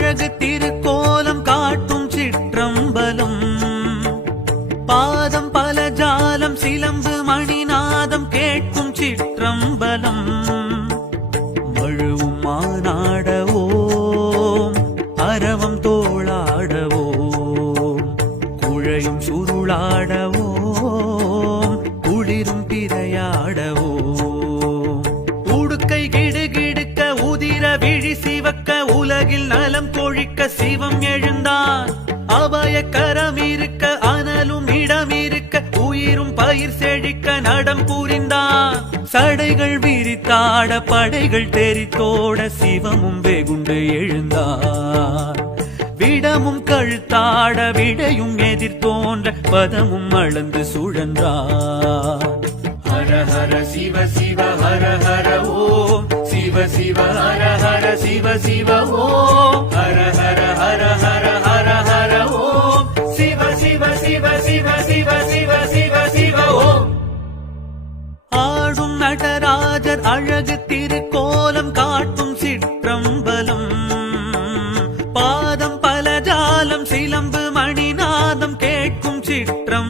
அழகு திருக்கோலம் காட்டும் சிற்றம்பலம். பாதம் பல ஜாலம் சிலம்பு மணிநாதம் கேட்கும் சிற்றம்பலம். மழுவும் மானாடவோம் அரவம் தோளாடவோம் குழையும் சுருளாடவோம் குளிரும் பிறையாடவோம். உடுக்கை கிடுகிடுக்க உதிர விழி சிவக்க உலகில் நலம் கொழிக்க சிவம் எழுந்தான். அபய கரம் இருக்க அனலும் இடம் இருக்க உயிரும் பயிர் செழிக்க நடம் புரிந்தான். சடைகள் விரித்தாட படைகள் தெரித்தோட சிவமும் வெகுண்டு எழுந்தார். விடமும் கழுத்தாட விடையும் எதிர்த்தோன்ற பதமும் அளந்து சுழன்றார். ஹர ஹர சிவ சிவ ஹர ஹர ஓம் சிவ சிவ ஹர ஹர சிவ சிவ ஓம் ஹர ஹர ஹர ஹர ஹர ஹர ஓம் சிவ சிவ சிவ சிவ சிவ சிவ சிவ சிவ ஓம். ஆடும் நடராஜர் அழகு திருக்கோலம் காட்டும்